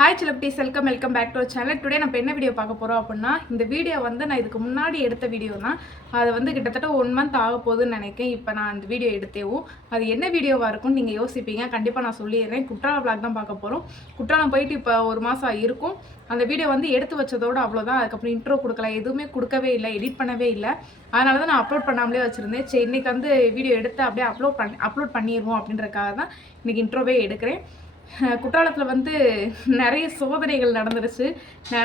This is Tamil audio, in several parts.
Hi celebrities, welcome back to our channel. Today நான் என்ன வீடியோ பார்க்க போறோம் அப்படினா இந்த வீடியோ வந்து நான் இதுக்கு முன்னாடி எடுத்த வீடியோ தான். அது வந்து கிட்டத்தட்ட 1 month ஆக போகுதுன்னு நினைக்கிறேன். இப்போ நான் அந்த வீடியோ எடுத்தேவும் அது என்ன வீடியோவா இருக்கும்னு நீங்க யோசிப்பீங்க. கண்டிப்பா நான் சொல்லிறேன். குற்றால vlog தான் பார்க்க போறோம். குற்றாலம் போயிட்டு இப்போ 1 மாசம் இருக்கும். அந்த வீடியோ வந்து எடுத்து வச்சதோட அவ்வளவுதான். அதுக்கு அப்புறம் இன்ட்ரோ கொடுக்கல, எதுவுமே கொடுக்கவே இல்லை, எடிட் பண்ணவே இல்லை. அதனால தான் நான் அப்லோட் பண்ணாமலே வச்சிருந்தேன். சரி இன்னைக்கு வந்து வீடியோ எடுத்து அப்படியே அப்லோட் பண்ணிடுவோம் அப்படின்றதுக்காக தான் இன்னைக்கு இன்ட்ரோவே எடுக்கிறேன். குற்றாலத்தில் வந்து நிறைய சோதனைகள் நடந்துருச்சு.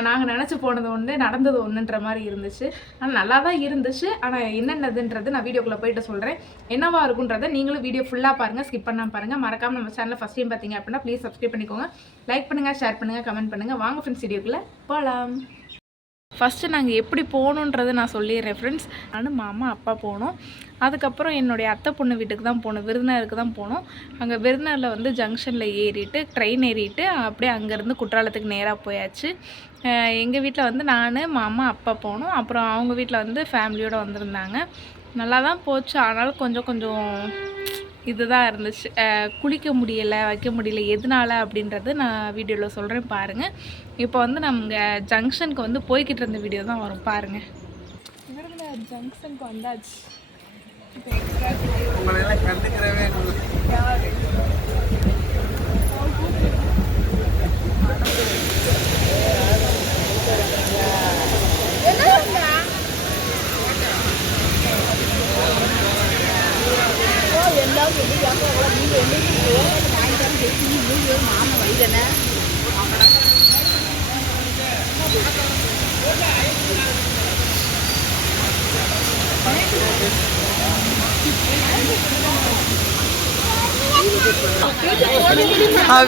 நாங்கள் நினச்சி போனது ஒன்று, நடந்தது ஒன்றுன்ற மாதிரி இருந்துச்சு. ஆனால் நல்லா தான் இருந்துச்சு. ஆனால் என்னென்னதுன்றது நான் வீடியோக்குள்ளே போயிட்டு சொல்கிறேன். என்னவா இருக்குன்றதை நீங்களும் வீடியோ ஃபுல்லாக பாருங்கள், ஸ்கிப் பண்ணாமல் பாருங்கள். மறக்காமல் நம்ம சேனலில் ஃபஸ்ட் டைம் பார்த்தீங்க அப்படின்னா ப்ளீஸ் சப்ஸ்கிரைப் பண்ணிக்கோங்க. லைக் பண்ணுங்கள், ஷேர் பண்ணுங்கள், கமெண்ட் பண்ணுங்கள். வாங்க ஃப்ரெண்ட்ஸ் வீடியோக்குள்ளே போகலாம். ஃபஸ்ட்டு நாங்கள் எப்படி போகணுன்றதை நான் சொல்லிடுறேன் ஃப்ரெண்ட்ஸ். நானும் மாமா அப்பா போனோம். அதுக்கப்புறம் என்னுடைய அத்தை பொண்ணு வீட்டுக்கு தான் போனோம், விருதுநகருக்கு தான் போனோம். அங்கே விருதுநகரில் வந்து ஜங்ஷனில் ஏறிட்டு ட்ரெயின் ஏறிட்டு அப்படியே அங்கேருந்து குற்றாலத்துக்கு நேராக போயாச்சு. எங்கள் வீட்டில் வந்து நான் மாமா அப்பா போனோம். அப்புறம் அவங்க வீட்டில் வந்து ஃபேமிலியோடு வந்திருந்தாங்க. நல்லா தான் போச்சு. ஆனாலும் கொஞ்சம் இதுதான் இருந்துச்சு. குளிக்க முடியலை, வைக்க முடியல. எதனால அப்படின்றது நான் வீடியோவில் சொல்கிறேன் பாருங்கள். இப்போ வந்து நாங்கள் ஜங்ஷனுக்கு வந்து போய்கிட்டு இருந்த வீடியோ தான் வரும் பாருங்கள். விருதுநகர் ஜங்ஷனுக்கு வந்தாச்சு.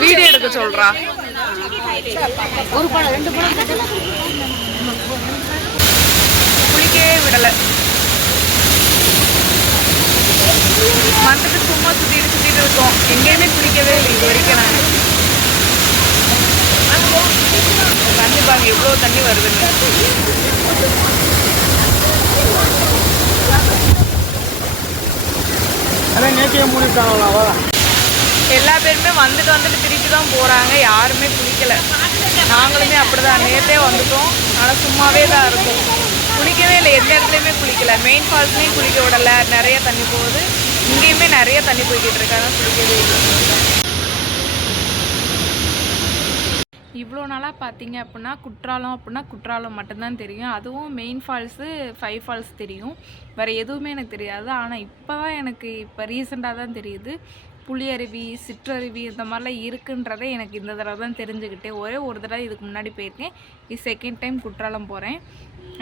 வீடியோ எடுக்க சொல்றா. ஒரு படம் 2 படம் குளிக்கவே விடலை. வந்துட்டு சும்மா சுற்றிட்டு இருக்கோம். எங்கேயுமே குளிக்கவே இல்லை இது வரைக்கும். நாங்கள் தண்ணி பாருங்க எவ்வளோ தண்ணி வருதுன்னு. எல்லா பேருமே வந்துட்டு திருப்பி தான் போகிறாங்க. யாருமே குளிக்கலை. நாங்களுமே அப்படிதான் நேற்றே வந்துட்டோம். ஆனால் சும்மாவே தான் இருக்கும். குளிக்கவே இல்லை, எந்த இடத்துலையுமே குளிக்கலை. மெயின் ஃபால்ஸ்லேயும் குளிக்க விடலை. நிறைய தண்ணி போகுது. இங்கேயுமே நிறைய தண்ணி போய்கிட்டு இருக்காங்க. குளிக்கவே இல்லை. இவ்வளோ நாளாக பார்த்தீங்க அப்படின்னா குற்றாலம் மட்டும்தான் தெரியும். அதுவும் மெயின் ஃபால்ஸு 5 ஃபால்ஸ் தெரியும். வேறு எதுவுமே எனக்கு தெரியாது. ஆனால் இப்போ தான் எனக்கு ரீசெண்டாக தான் தெரியுது புளியருவி, சிற்றருவி இந்த மாதிரிலாம் இருக்குன்றதே எனக்கு இந்த தடவை தான் தெரிஞ்சுக்கிட்டேன். ஒரே ஒரு தடவை இதுக்கு முன்னாடி போயிருக்கேன். இது செகண்ட் டைம் குற்றாலம் போகிறேன்.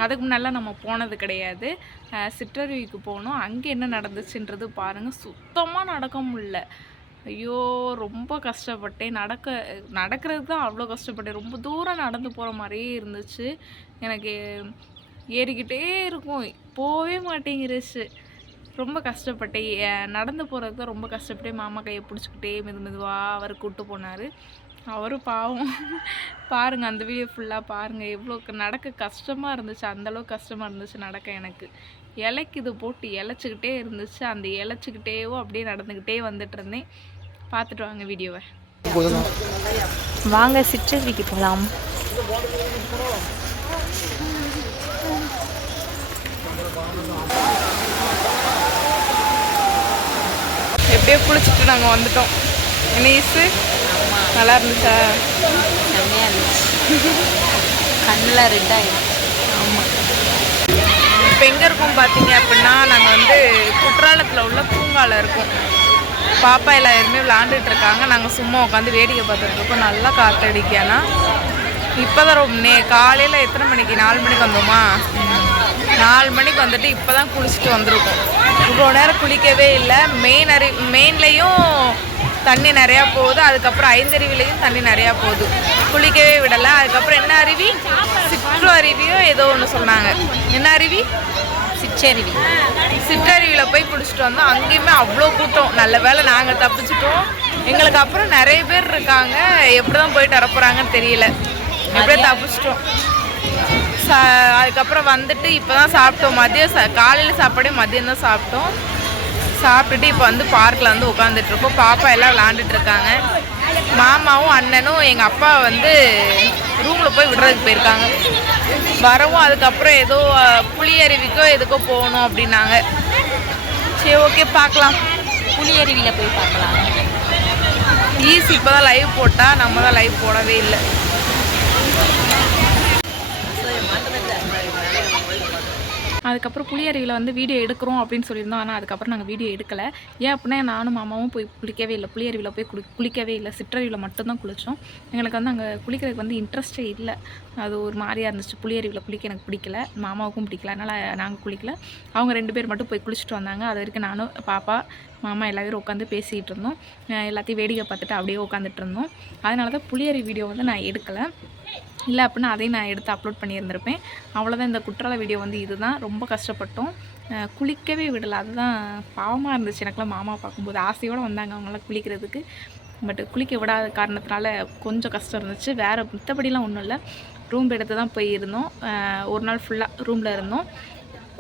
அதுக்கு முன்னாடிலாம் நம்ம போனது கிடையாது. சிற்றருவிக்கு போனோம். அங்கே என்ன நடந்துச்சுன்றது பாருங்கள். சுத்தமாக நடக்க முடியல. ஐயோ ரொம்ப கஷ்டப்பட்டேன். நடக்கிறதுக்கு தான் அவ்வளோ கஷ்டப்பட்டேன். ரொம்ப தூரம் நடந்து போகிற மாதிரியே இருந்துச்சு. எனக்கு ஏறிக்கிட்டே இருக்கும், போகவே மாட்டேங்கிருச்சு. ரொம்ப கஷ்டப்பட்டேன். நடந்து போகிறது தான் ரொம்ப கஷ்டப்பட்டேன். மாமா கையை பிடிச்சிக்கிட்டே மெதுவாக அவர் கூப்பிட்டு போனார். அவரும் பாவம். பாருங்கள் அந்த வீடியோ ஃபுல்லாக பாருங்கள். எவ்வளோ நடக்க கஷ்டமாக இருந்துச்சு. அந்தளவுக்கு கஷ்டமாக இருந்துச்சு நடக்க. எனக்கு இலைக்குது போட்டு இலைச்சிக்கிட்டே இருந்துச்சு. அந்த இலைச்சிக்கிட்டேவோ அப்படியே நடந்துக்கிட்டே வந்துட்டு இருந்தேன். பார்த்துட்டு வாங்க வீடியோவை. வாங்க சிற்றருவிக்கு போகலாம். எப்படியோ குளிச்சுட்டு நாங்கள் வந்துட்டோம். என்ன ஈஸு நல்லா இருந்துச்சா? செம்மையாக இருந்துச்சு. கண்ணில் ரெட்டாயிடும். ஆமாம். இப்போ எங்கே இருக்கோம் பார்த்தீங்க அப்படின்னா நாங்கள் வந்து குற்றாலத்தில் உள்ள பூங்காவில் இருக்கோம். பாப்பா எல்லாருமே விளாண்டுட்டு இருக்காங்க. நாங்கள் சும்மா உட்காந்து வேடிக்கை பார்த்துட்ருக்கோம். நல்லா காற்றடிக்கானா. இப்போ தான் காலையில் எத்தனை மணிக்கு 4 மணிக்கு வந்தோமா? 4 மணிக்கு வந்துட்டு இப்போ தான் குளிச்சுட்டு வந்திருக்கோம். இவ்வளோ நேரம் குளிக்கவே இல்லை. மெயின்லேயும் தண்ணி நிறையா போகுது. அதுக்கப்புறம் 5 அருவிலையும் தண்ணி நிறையா போகுது. குளிக்கவே விடலை. அதுக்கப்புறம் என்ன அருவி, சிற்று அருவியோ ஏதோ ஒன்று சொன்னாங்க. என்ன அருவி? சிற்றருவியில் போய் குளிச்சுட்டு வந்தோம். அங்கேயுமே அவ்வளோ கூட்டம். நல்ல வேளை நாங்கள் தப்பிச்சிட்டோம். எங்களுக்கு அப்புறம் நிறைய பேர் இருக்காங்க. எப்படி தான் போயிட்டு வரப்போகிறாங்கன்னு தெரியல. எப்படியே தப்பிச்சிட்டோம். அதுக்கப்புறம் வந்துட்டு இப்போ தான் சாப்பிட்டோம். மதியம் காலையில் சாப்பாடே மதியம் தான் சாப்பிட்டோம். சாப்பிட்டுட்டு இப்போ வந்து பார்க்கில் வந்து உட்காந்துட்ருக்கோம். பாப்பா எல்லாம் விளாண்டுட்டு இருக்காங்க. மாமாவும் அண்ணனும் எங்கள் அப்பா வந்து ரூமில் போய் விடுறதுக்கு போயிருக்காங்க. வரவும் அதுக்கப்புறம் ஏதோ புளியருவிக்கோ எதுக்கோ போகணும் அப்படின்னாங்க. சரி ஓகே பார்க்கலாம், புளியருவியில் போய் பார்க்கலாம். ஈஸி இப்போ தான் லைவ் போட்டால், நம்ம தான் லைவ் போடவே இல்லை. அதுக்கப்புறம் புளியருவியில் வந்து வீடியோ எடுக்கிறோம் அப்படின்னு சொல்லியிருந்தோம். ஆனால் அதுக்கப்புறம் நாங்கள் வீடியோ எடுக்கலை. ஏன் அப்படின்னா நானும் மாமாவும் போய் குளிக்கவே இல்லை. புளியருவியில் போய் குளிக்கவே இல்லை. சிற்றருவியில் மட்டும்தான் குளித்தோம். எங்களுக்கு வந்து அங்கே குளிக்கிறதுக்கு வந்து இன்ட்ரெஸ்ட்டே இல்லை. அது ஒரு மாதிரியாக இருந்துச்சு. புளியருவியில் குளிக்க எனக்கு பிடிக்கல, மாமாவுக்கும் பிடிக்கல. அதனால் நாங்கள் குளிக்கல. அவங்க 2 பேர் மட்டும் போய் குளிச்சுட்டு வந்தாங்க. அது வரைக்கும் நானும் பாப்பா மாமா எல்லாரும் உட்காந்து பேசிகிட்டு இருந்தோம். எல்லாத்தையும் வேடிக்கை பார்த்துட்டு அப்படியே உட்காந்துட்டு இருந்தோம். அதனால தான் புளியருவி வீடியோ வந்து நான் எடுக்கலை. இல்லை அப்படின்னா அதையும் நான் எடுத்து அப்லோட் பண்ணியிருந்திருப்பேன். அவ்வளோதான். இந்த குற்றால வீடியோ வந்து இதுதான். ரொம்ப கஷ்டப்பட்டோம். குளிக்கவே விடலை. அதுதான் பாவமாக இருந்துச்சு. எனக்குலாம் மாமா பார்க்கும்போது ஆசையோடு வந்தாங்க அவங்களாம் குளிக்கிறதுக்கு. பட் குளிக்க விடாத காரணத்தினால கொஞ்சம் கஷ்டம் இருந்துச்சு. வேறு மித்தபடிலாம் ஒன்றும் இல்லை. ரூம் எடுத்து தான் போய் இருந்தோம். ஒரு நாள் ஃபுல்லாக ரூமில் இருந்தோம்.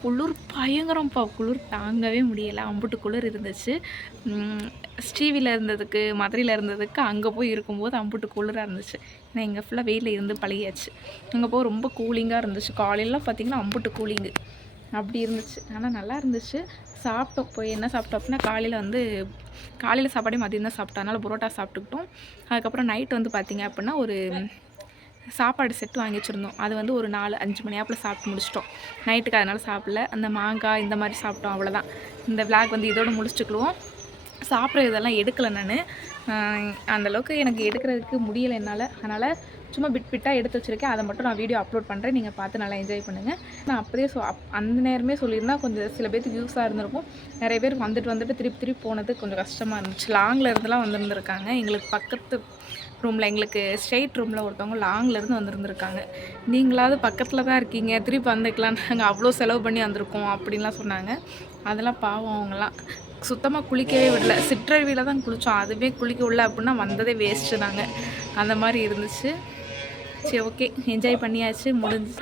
குளிர் பயங்கரம்ப்பா, குளிர் தாங்கவே முடியலை. அம்புட்டு குளிர் இருந்துச்சு. ஸ்ரீவியில் இருந்ததுக்கு மதுரையில் இருந்ததுக்கு அங்கே போய் இருக்கும்போது அம்புட்டு குளிராக இருந்துச்சு. ஏன்னா இங்கே ஃபுல்லாக வெயிலில் இருந்து பழகியாச்சு. அங்கே போய் ரொம்ப கூலிங்காக இருந்துச்சு. காலையிலலாம் பார்த்திங்கன்னா அம்புட்டு கூலிங்கு அப்படி இருந்துச்சு. ஆனால் நல்லா இருந்துச்சு. சாப்பிட்டோம். போய் என்ன சாப்பிட்டோம் அப்படின்னா காலையில் சாப்பாடே மதியம் தான் சாப்பிட்டோம். அதனால் புரோட்டா சாப்பிட்டுக்கிட்டோம். அதுக்கப்புறம் நைட் வந்து பார்த்திங்க அப்படின்னா ஒரு சாப்பாடு செட்டு வாங்கி வச்சுருந்தோம். அது வந்து ஒரு 4-5 மணி ஆப்பில் சாப்பிட்டு முடிச்சிட்டோம். நைட்டுக்கு அதனால் சாப்பிடல. அந்த மாங்காய் இந்த மாதிரி சாப்பிட்டோம். அவ்வளோதான். இந்த விளாக் வந்து இதோடு முடிச்சுக்குவோம். சாப்பிட்ற இதெல்லாம் எடுக்கலை நான். அந்தளவுக்கு எனக்கு எடுக்கிறதுக்கு முடியலை என்னால். அதனால் சும்மா பிட்டாக எடுத்து வச்சுருக்கேன். அதை மட்டும் நான் வீடியோ அப்லோட் பண்ணுறேன். நீங்கள் பார்த்து நல்லா என்ஜாய் பண்ணுங்கள். நான் அப்படியே அந்த நேரமே சொல்லியிருந்தால் கொஞ்சம் சில பேருக்கு யூஸாக இருந்திருக்கும். நிறைய பேர் வந்துட்டு திருப்பி போனது கொஞ்சம் கஷ்டமாக இருந்துச்சு. லாங்கில் இருந்துலாம் வந்துருந்துருக்காங்க. எங்களுக்கு பக்கத்து ரூமில், எங்களுக்கு ஸ்ட்ரெயிட் ரூமில் ஒருத்தவங்க லாங்லேருந்து வந்துருந்துருக்காங்க. நீங்களாவது பக்கத்தில் தான் இருக்கீங்க, திருப்பி வந்துக்கலாம், நாங்கள் அவ்வளோ செலவு பண்ணி வந்திருக்கோம் அப்படின்லாம் சொன்னாங்க. அதெல்லாம் பாவம். அவங்களாம் சுத்தமாக குளிக்கவே விடல. சிற்றருவியில் தான் குளித்தோம். அதுவே குளிக்க விடல அப்படின்னா வந்ததே வேஸ்ட்டு நாங்கள். அந்த மாதிரி இருந்துச்சு. சரி ஓகே, என்ஜாய் பண்ணியாச்சு, முடிஞ்சு.